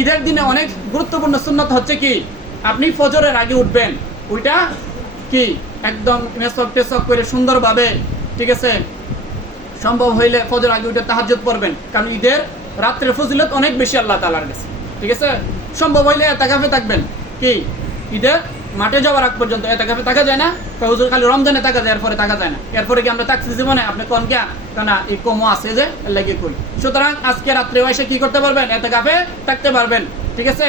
ঈদের দিনে অনেক গুরুত্বপূর্ণ সুন্নত হচ্ছে কি, আপনি ফজরের আগে উঠবেন, ওইটা কি একদম মেসক টেসক করে সুন্দরভাবে, ঠিক আছে, সম্ভব হইলে ফজর আগে উঠে তাহাজ্জুদ পড়বেন, কারণ ঈদের রাত্রের ফজিলত অনেক বেশি আল্লাহ তাআলার কাছে, ঠিক আছে। সম্ভব হইলে এতেকাফে থাকবেন, কি ঈদের মাঠে যাওয়ার আগ পর্যন্ত এতেকাফে থাকা যায় না, হুজুর খালি রমজানে থাকা যায়, এরপরে থাকা যায় না, এরপরে কি আমরা থাকছি জীবনে, আপনি কোন কে না এই কমও আছে যে লেগে করি। সুতরাং আজকে রাত্রে এসে কি করতে পারবেন, এতেকাফে থাকতে পারবেন, ঠিক আছে।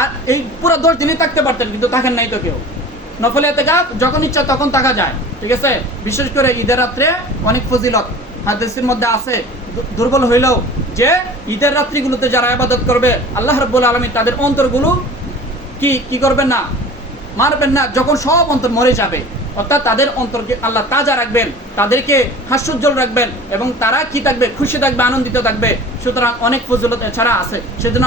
আর এই পুরো 10 দিনই থাকতে পারতেন, কিন্তু থাকেন নাই তো কেউ। নফল এতেকাফ যখন ইচ্ছা তখন থাকা যায়, ঠিক আছে। বিশেষ করে ঈদের রাত্রে অনেক ফজিলত হাদিসের মধ্যে আছে, দুর্বল হইলেও, যে ঈদের রাত্রিগুলোতে যারা ইবাদত করবে আল্লাহ রাব্বুল আলামিন তাদের অন্তরগুলো কি করবেন না, মারবেন না, যখন সব অন্তর মরে যাবে, অর্থাৎ তাদের অন্তরকে আল্লাহ তাজা রাখবেন, তাদেরকে হাস্যোজ্জ্বল রাখবেন, এবং তারা কি থাকবে, খুশি থাকবে, আনন্দিত থাকবে। সুতরাং অনেক ফজিলত এছাড়া আছে। সেজন্য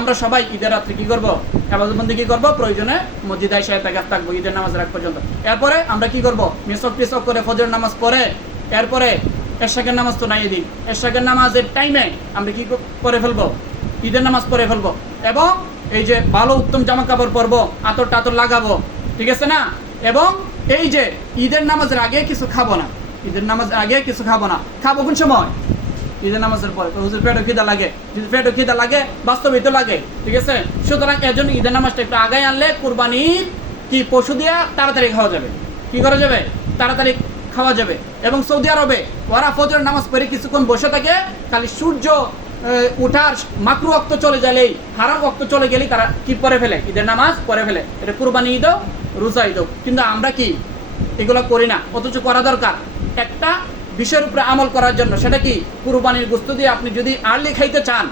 আমরা সবাই ঈদের রাত্রে কি করবো, ইবাদতবন্দি কি করবো, প্রয়োজনে মসজিদে এসে ইতিকাফ থাকবো ঈদের নামাজ রাখ পর্যন্ত। এরপরে আমরা কি করবো, মিসক টিসক করে ফজর নামাজ পড়ে, এরপরে এশাকের নামাজ তো নাই, দিন এশাকের নামাজের টাইমে আমরা কি করে ফেলবো, ঈদের নামাজ পড়ে ফেলবো, এবং এই যে ভালো উত্তম জামা কাপড় পরবো, আতর টাতর লাগাবো, ঠিক আছে না। এবং এই যে ঈদের নামাজের আগে কিছু খাবো না, ঈদের নামাজের আগে কিছু খাবো না, খাবো কোন সময়, ঈদের নামাজের পরে। হুজুর পেটও খিদা লাগে, যদি পেটও খিদা লাগে, বাস্তবিত লাগে, ঠিক আছে। সুতরাং এর জন্য ঈদের নামাজটা একটু আগায় আনলে কুরবানির কি পশু দিয়ে তাড়াতাড়ি খাওয়া যাবে, কি করা যাবে, তাড়াতাড়ি খাওয়া যাবে। এবং সৌদি আরবে ওরা ফজরের নামাজ পড়ে কিছুক্ষণ বসে থাকে, খালি সূর্য উঠার মাকরু ওয়াক্ত চলে গেলেই, হারাম ওয়াক্ত চলে গেলেই তারা কি পড়ে ফেলে, ঈদের নামাজ পড়ে ফেলে। এটা কুরবানি ঈদ, রোজা ঈদ। কিন্তু আমরা কি এগুলো করি না, অথচ করা দরকার একটা বিষয়ের উপরে আমল করার জন্য। সেটা কি, কুরবানির গোশত দিয়ে আপনি যদি আর্লি খাইতে চান,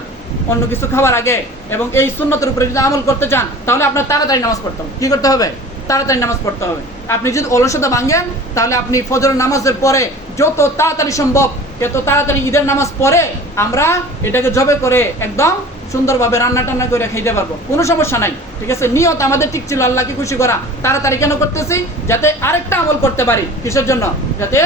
অন্য কিছু খাওয়ার আগে, এবং এই সুন্নতের উপরে যদি আমল করতে চান, তাহলে আপনার তাড়াতাড়ি নামাজ পড়তে হবে। কি করতে হবে, তাড়াতাড়ি নামাজ পড়তে হবে। আপনি যদি অলসতা ভাঙেন, তাহলে আপনি ফজরের নামাজের পরে যত তাড়াতাড়ি সম্ভব, এত তাড়াতাড়ি ঈদের নামাজ পড়ে আমরা এটাকে জবে করে একদম সুন্দরভাবে রান্না টান্না করে খাইতে পারবো, কোনো সমস্যা নাই, ঠিক আছে। নিয়ত আমাদের ঠিক ছিল আল্লাহকে খুশি করা। তাড়াতাড়ি কেন করতেছি, যাতে আরেকটা আমল করতে পারি। কিসের জন্য, যাতে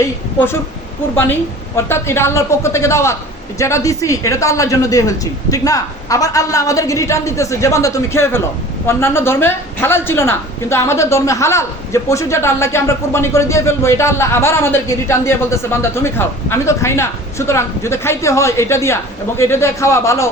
এই পশুর কুরবানি, অর্থাৎ এটা আল্লাহর পক্ষ থেকে দাওয়াত, যেটা দিছি এটা তো আল্লাহর জন্য দিয়ে ফেলছি, ঠিক না। আবার আল্লাহ আমাদেরকে রিটার্ন দিতেছে, যে বান্দা তুমি খেয়ে ফেলো। অন্যান্য ধর্মে হালাল ছিল না, কিন্তু আমাদের ধর্মে হালাল, যে পশু যেটা আল্লাহকে আমরা কুরবানি করে দিয়ে ফেলবো, এটা আল্লাহ আবার আমাদেরকে রিটার্ন দিয়ে বলতেছে, বান্দা তুমি খাও, আমি তো খাই না, সুতরাং যদি খাইতে হয় এটা দিয়া, এবং এটা দিয়ে খাওয়া ভালো